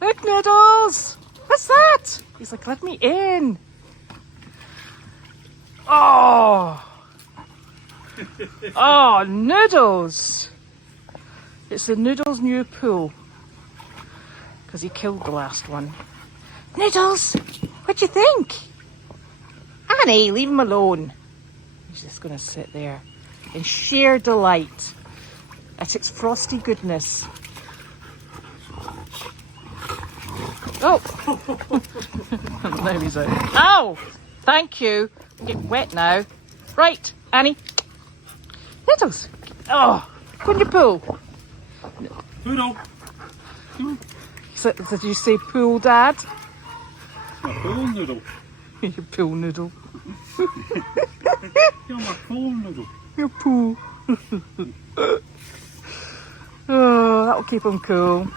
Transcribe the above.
Look, Noodles! What's that? He's like, let me in. Oh! Oh, Noodles! It's the Noodles' new pool. Because he killed the last one. Noodles! What do you think? Annie, leave him alone. He's just going to sit there in sheer delight at its frosty goodness. Oh! Now he's out. Oh! Thank you. I'm getting wet now. Right, Annie. Noodles. Oh, go in your pool. Poodle. So, did you say pool, Dad? My pool noodle. Your pool noodle. You're my pool noodle. Your pool. Oh, that'll keep him cool.